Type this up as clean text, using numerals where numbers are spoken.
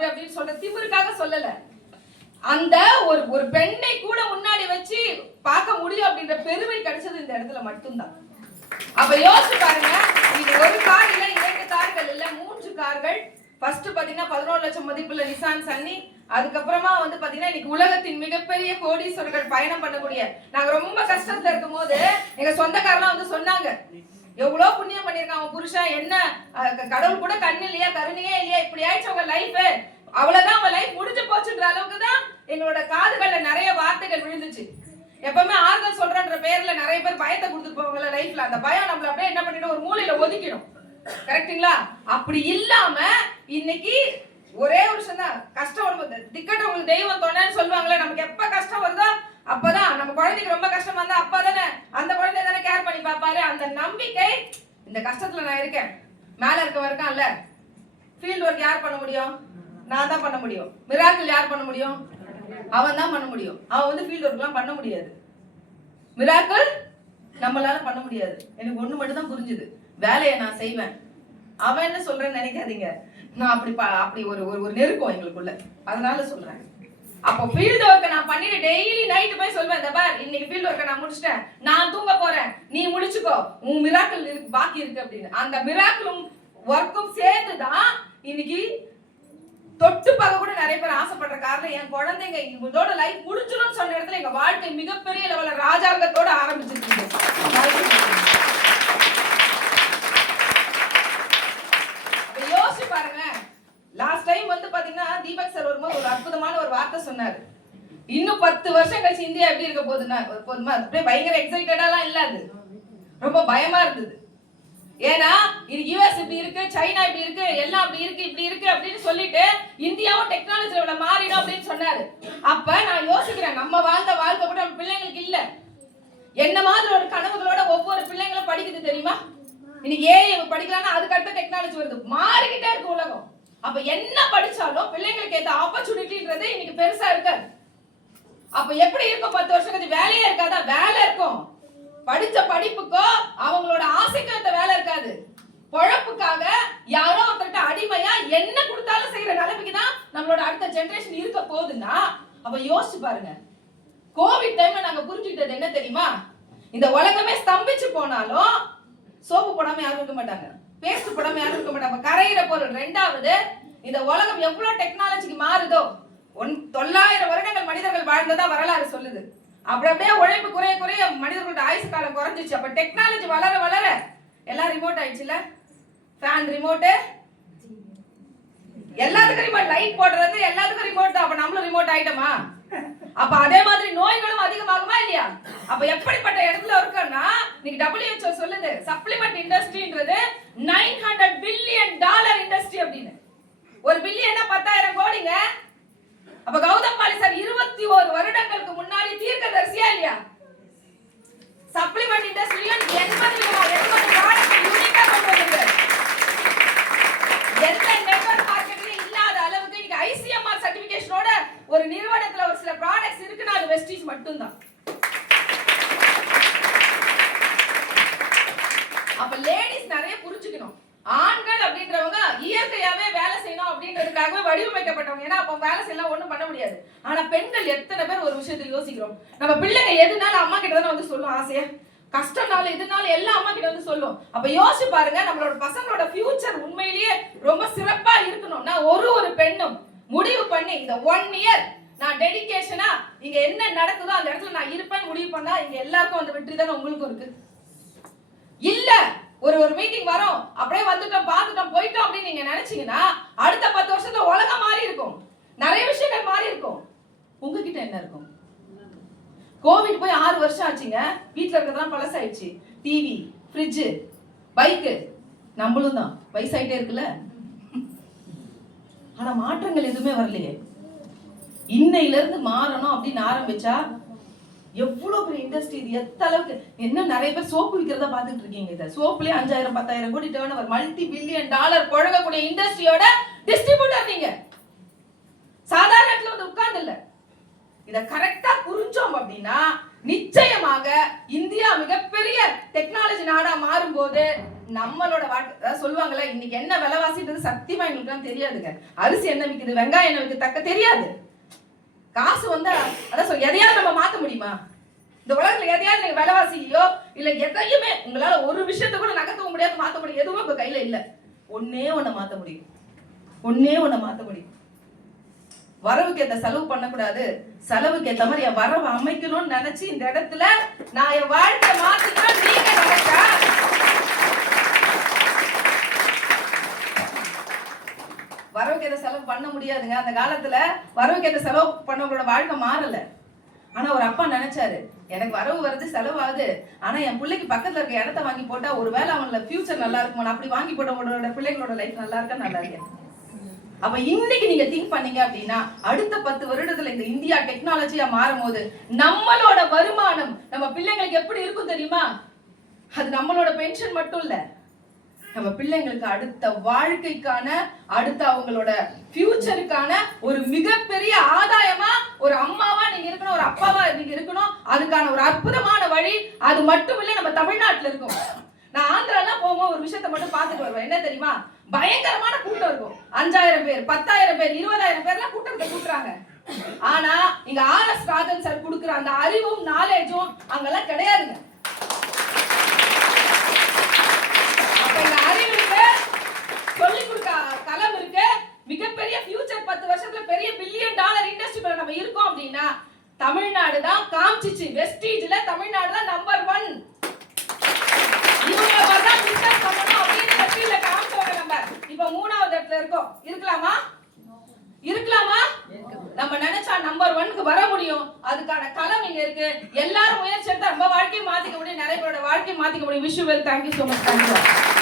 அவரு அப்படின்னு சொல்ற திமிருக்காக சொல்லல. அந்த ஒரு பெண்ணை கூட முன்னாடி வச்சு பார்க்க முடியும் அப்படின்ற பெருமை கிடைச்சது இந்த இடத்துல மட்டும்தான். அப்ப யோசிச்சு பாருங்க, இது ஒரு கார் இல்ல, 2 கார்கள் இல்ல, 3 கார்கள். ஃபர்ஸ்ட் பாத்தீங்கன்னா 11 லட்சம் மதிப்புள்ள நிசான் சன்னி. அதுக்கப்புறமா வந்து பாத்தீங்கன்னா இன்னைக்கு உலகத்தின் மிகப்பெரிய கோடீஸ்வரர்கள் பயணம் பண்ணக்கூடிய, நாங்க ரொம்ப கஷ்டத்துல இருக்கும் போது எங்க சொந்தக்காரெல்லாம் வந்து சொன்னாங்க, எவ்வளவு புண்ணியம் பண்ணிருக்கான் அவன் புருஷன், என்ன கடவுள் கூட கண்ணு இல்லையா, கருணையே இல்லையா, இப்படி ஆயிடுச்சு அவங்க லைஃப், அவ்வளவுதான் அவங்க லைஃப் முடிஞ்சு போச்சுன்ற அளவுக்கு தான் எங்களோட காதுகள்ல நிறைய வார்த்தைகள் விழுந்துச்சு. எப்பவுமே ஆறுதல் சொல்றன்ற பேர்ல நிறைய பேர் பயத்தை கொடுத்துட்டு போவாங்கல்ல லைஃப்ல, அந்த பயம் நம்மள அப்படியே என்ன பண்ணிடும், ஒரு மூலையில ஒதுக்கிடும். கரெக்டுங்களா? அப்படி இல்லாம இன்னைக்கு ஒரே ஒரு விஷயம் தான், கஷ்டம் வரும்போது திக்கட்ட உங்களுக்கு தெய்வம் தோணுன்னு சொல்லுவாங்களே, நமக்கு எப்ப கஷ்டம் வருதோ அப்பதான், நம்ம குழந்தைக்கு ரொம்ப கஷ்டமா இருந்தா அப்பதானே அந்த குழந்தைய தானே கேர் பண்ணி பாப்பாரு. அந்த நம்பிக்கை, இந்த கஷ்டத்துல நான் இருக்கேன், மேல இருக்க இருக்கான்ல, ஃபீல்ட் ஒர்க் யார் பண்ண முடியும்? நான் தான் பண்ண முடியும். மிராக்கிள் யார் பண்ண முடியும்? அவன் தான் பண்ண முடியும். அவன் வந்து ஃபீல்ட் ஒர்க்லாம் பண்ண முடியாது. மிராக்கிள் நம்மளால பண்ண முடியாது. எனக்கு ஒண்ணு மட்டும் தான் புரிஞ்சுது, வேலையை நான் செய்வேன். அவன் என்ன சொல்றேன்னு நினைக்காதீங்க, நான் அப்படி ஒரு நெருக்கம் எங்களுக்குள்ள, அதனால சொல்றேன். அப்போ ஃபீல்ட் ஒர்க்கை நான் பண்ணிட்டு டெய்லி நைட் போய் சொல்வேன், இந்த பார் இன்னைக்கு ஃபீல்ட் ஒர்க்கை நான் முடிச்சிட்டேன், நான் தூங்க போறேன், நீ முடிச்சுக்கோ, உன் மிராக்கிள் பாக்கி இருக்கு அப்படின்னு. அந்த மிராக்கிளும் ஒர்க்கும் சேர்த்துதான் இன்னைக்கு தொட்டு பார்க்க கூட நிறைய பேர் ஆசைப்படுற காரணம், என் குழந்தைங்க இதோட லைஃப் முடிஞ்சிடும் சொன்ன இடத்துல எங்க வாழ்க்கை மிகப்பெரிய லெவல்ல ராஜாங்கத்தோட ஆரம்பிச்சிருக்கு. யோசிச்சு பாருங்க, லாஸ்ட் டைம் வந்து பாத்தீங்கன்னா தீபக் சார் வரும்போது ஒரு அற்புதமான ஒரு வார்த்தை சொன்னாரு, இன்னும் 10 வருஷம் கழிச்சு இந்தியா எப்படி இருக்க போதுன்னா, அப்படியே பயங்கர எக்ஸைட்டடாலாம் இல்ல, அது ரொம்ப பயமா இருந்தது. ஏன்னா இது யுஎஸ் இப்படி இருக்கு, சைனா இப்படி இருக்கு, எல்லாம் அப்படி இருக்கு, இப்படி இருக்கு அப்படின்னு சொல்லிட்டு இந்தியாவும் டெக்னாலஜி லெவல்ல மாறிடும் அப்படின்னு சொன்னாரு. அப்ப நான் யோசிக்கிறேன், நம்ம வாழ்ந்த வாழ்க்கை கூட நம்ம பிள்ளைங்களுக்கு இல்ல. என்ன மாதிரி ஒரு கனவுகளோட ஒவ்வொரு பிள்ளைங்களும் படிக்குது தெரியுமா? இன்னைக்கு ஏஐ படிக்கலாம்னா அதுக்கு அடுத்த டெக்னாலஜி வருது, மாறிக்கிட்டே இருக்கு உலகம். அப்ப என்ன படிச்சாலும் பிள்ளைங்களுக்கு ஏத்த ஆப்பர்ச்சுனிட்டின்றது இன்னைக்கு பெருசா இருக்காது. அப்ப எப்படி இருக்கும் 10 வருஷம் கழிச்சு? வேலையே இருக்காதா? வேலை இருக்கும். படிச்ச படிப்புக்கோ அவங்களோட ஆசைக்கு அந்த வேலை இருக்காது. பொழப்புக்காக யாரோ ஒருத்தர்ட்ட அடிமையா என்ன கொடுத்தாலும் செய்யற நிலைமைக்கு தான் நம்மளோட அடுத்த ஜெனரேஷன் இருக்க போகுதுன்னா, அப்ப யோசிச்சு பாருங்க. கோவிட் டைம்ல நாங்க புரிஞ்சுக்கிட்டது என்ன தெரியுமா? இந்த உலகமே ஸ்தம்பிச்சு போனாலும் சோப்பு போடாம யாரும் இருக்க மாட்டாங்க, பேஸ்ட் போடாம யாரும் இருக்க மாட்டாங்க, கரையிற பொருள். 2வது, இந்த உலகம் எவ்வளவு டெக்னாலஜிக்கு மாறுதோ, 900 வருடங்கள் மனிதர்கள் வாழ்ந்ததா வரலாறு சொல்லுது. அப்படியே உழைப்பு குறைய குறைய மனிதர்களோட ஆயுசு காலம் குறைஞ்சிச்சு. அப்ப டெக்னாலஜி வளர வளர எல்லாம் ரிமோட் ஆயிடுச்சுல, ஃபேன் ரிமோட், எல்லாத்துக்கும் ரிமோட், லைட் போடுறது எல்லாத்துக்கும் ரிமோட் தான். அப்ப நம்மளும் ரிமோட் ஆயிட்டோமா? அப்ப அதே மாதிரி நோய்களும் அதிகமாகுமா இல்லையா? அப்ப எப்படிப்பட்ட இடத்துல இருக்கோம்னா, இன்னைக்கு WHO சொல்லுது சப்ளிமெண்ட் இண்டஸ்ட்ரின்றது $900 பில்லியன் இண்டஸ்ட்ரி அப்படின்னு. ஒரு பில்லியன்னா 10,000 கோடிங்க. அப்ப கௌதம் பாலி சார் 21 வருடங்களுக்கு முன்னாடி தீர்க்கதரிசியா இல்லையா? சப்ளிமெண்ட் இண்டஸ்ட்ரியில் 80 ப்ராடக்ட் யூனிக்கா கொண்டு வந்தாரு. எந்த நெட்வொர்க் மார்க்கெட்ல இல்லாத அளவுக்கு இன்னைக்கு ICMR சர்டிபிகேஷனோட ஒரு நிறுவனத்துல ஒரு சில ப்ராடக்ட்ஸ் இருக்குன்னா அது வெஸ்டீஜ் மட்டும்தான். அப்ப லேடிஸ் நிறைய புரிஞ்சுக்கணும். ஆண்கள் அப்படின்றவங்க இயற்கையாவே வேலை செய்யணும் அப்படின்றதுக்காகவே வடிவமைக்கப்பட்டவங்க. ஏன்னா அப்ப வேலை செய்யலாம், ஒண்ணும் பண்ண முடியாது. ஆனா பெண்கள் எத்தனை பேர் ஒரு விஷயத்தை யோசிக்கிறோம்? நம்ம பிள்ளைங்க எதுனாலும் அம்மா கிட்ட தானே வந்து சொல்லும், ஆசையா கஷ்டம்னாலும் எதுனாலும் எல்லாம் அம்மா கிட்ட வந்து சொல்லும். அப்ப யோசிச்சு பாருங்க, நம்மளோட பசங்களோட ஃபியூச்சர் உண்மையிலேயே ரொம்ப சிறப்பா இருக்கணும்னா ஒரு பெண்ணும் முடிவு பண்ணி இந்த 1 இயர் நான் டெடிகேஷனா இங்க என்ன நடக்குதோ அந்த இடத்துல நான் இருப்பேன்னு முடிவு பண்ணா இங்க எல்லாருக்கும் அந்த வெற்றி தானே உங்களுக்கும் இருக்கு. இல்ல ஒரு மீட்டிங் வரோம், அப்படியே வந்துட்டோம், பார்த்துட்டோம், போயிட்டோம் அப்படின்னு நீங்க நினைச்சீங்கன்னா அடுத்த 10 வருஷத்துல உலகம் மாறி இருக்கும், நிறைய விஷயங்கள் மாறி இருக்கும். உங்ககிட்ட என்ன இருக்கும்? கோவிட் போய் 6 வருஷம் ஆச்சுங்க, வீட்டுல இருக்கிறதெல்லாம் பழசாயிடுச்சு. டிவி, ஃப்ரிட்ஜ், பைக்கு, நம்மளும் தான் வயசாயிட்டே இருக்குல்ல. ஆனா மாற்றங்கள் எதுவுமே வரலையே. இன்னையில இருந்து மாறணும் அப்படின்னு ஆரம்பிச்சா எவ்வளவு பெரிய இண்டஸ்ட்ரி இது, எத்த அளவுக்கு. என்ன நிறைய பேர் சோப்பு விற்கிறதா பாத்துட்டு இருக்கீங்க. இதை சோப்புலயே 5,000 10,000 கோடி டர்ன் ஓவர், $multi-billion புழங்கக்கூடிய இண்டஸ்ட்ரியோட டிஸ்ட்ரிபியூட்டர் நீங்க. சாதாரண இடத்துல வந்து உட்கார்ந்து இல்ல, இத கரெக்டா புரிஞ்சோம் அப்படின்னா நிச்சயமாக இந்தியா மிகப்பெரிய டெக்னாலஜி நாடா மாறும்போது நம்மளோட அதாவது சொல்லுவாங்கல்ல, இன்னைக்கு என்ன விலைவாசின்றது சத்தியமா எங்களுக்கு தெரியாதுங்க. அரிசி என்ன விக்குது, வெங்காயம் என்ன விக்குது தக்க தெரியாது. காசு வந்து அதான் எதையாவது நம்ம மாத்த முடியுமா? இந்த உலகத்துல எதையாவது நீங்க விலைவாசியோ இல்ல எதையுமே உங்களால ஒரு விஷயத்த கூட நகர்த்தவும் முடியாது, மாத்த முடியும். எதுவுமே உங்க கையில இல்ல. ஒன்னே ஒண்ண மாத்த முடியும், ஒன்னே ஒண்ண மாத்த முடியும். வரவுக்கு ஏத்த செலவு பண்ணக்கூடாது, செலவுக்கு ஏத்த மாதிரி என் வரவை அமைக்கணும்னு நினைச்சு இந்த இடத்துல நான் என் வாழ்க்கை மாத்திக்கிறேன். நீங்க நினைச்சா வரவுக்கு ஏத்த செலவு பண்ண முடியாதுங்க. அந்த காலத்துல வரவுக்கு ஏத்த செலவு பண்ணவங்களோட வாழ்க்கை மாறல. ஆனா ஒரு அப்பா நினைச்சாரு, எனக்கு வரவு வருது செலவு ஆகுது, ஆனா என் பிள்ளைக்கு பக்கத்துல இருக்க இடத்த வாங்கி போட்டா ஒருவேளை அவங்களோட ஃபியூச்சர் நல்லா இருக்குமோ, அப்படி வாங்கி போட்டவங்களோட பிள்ளைங்களோட லைஃப் நல்லா இருக்கா நல்லா இல்லையா? அப்ப இன்னைக்கு நீங்க திங்க் பண்ணீங்க அப்படின்னா அடுத்த 10 வருடத்துல இந்த இந்தியா டெக்னாலஜியா மாறும் போது நம்மளோட வருமானம் நம்ம பிள்ளைங்களுக்கு எப்படி இருக்கும் தெரியுமா? அது நம்மளோட பென்ஷன் மட்டும் இல்ல, நம்ம பிள்ளைங்களுக்கு அடுத்த வாழ்க்கைக்கான, அடுத்த அவங்களோட ஃபியூச்சருக்கான ஒரு மிகப்பெரிய ஆதாயமா ஒரு அம்மாவா நீங்க இருக்கணும், ஒரு அப்பாவா நீங்க இருக்கணும். அதுக்கான ஒரு அற்புதமான வழி அது மட்டும் இல்ல நம்ம தமிழ்நாட்டுல இருக்கும். நான் ஆந்திராலாம் போகும்போது ஒரு விஷயத்த மட்டும் பார்த்துட்டு வருவேன். என்ன தெரியுமா? பயங்கரமான கூட்டம் இருக்கும். 5000 பேர், 10,000 பேர், 20,000 பேர்லாம் கூட்டத்தை கூட்டுறாங்க. ஆனா இங்க RS ராஜன் சார் கொடுக்குற அந்த அறிவும் நாலேஜும் அங்கெல்லாம் கிடையாதுங்க. அப்ப இந்த அறிவு இருக்கு, சொல்லி கொடுக்க களம் இருக்கு, மிகப்பெரிய ஃபியூச்சர் 10 வருஷத்துல பெரிய $1 பில்லியன் இண்டஸ்ட்ரிக்குள்ள நம்ம இருக்கோம் அப்படின்னா தமிழ்நாடு தான் காமிச்சிச்சு. வெஸ்டீஜ்ல தமிழ்நாடு தான் நம்பர் 1. இவங்க தான் பிசினஸ் பண்ணணும் அப்படின்னு வெஸ்டீஜ்ல காமிச்சவங்க. நம்ம இப்ப 3வது இடத்துல இருக்கோம். இருக்கலாமா? இருக்கலாமா? நம்ம நினைச்சா நம்பர் 1க்கு வர முடியும். அதுக்கான களம் இங்க இருக்கு. எல்லாரும் முயற்சி எடுத்தா நம்ம வாழ்க்கையை மாத்திக்க முடியும், நிறைய பேரோட வாழ்க்கையை மாத்திக்க முடியும். Wish you well. Thank you so much.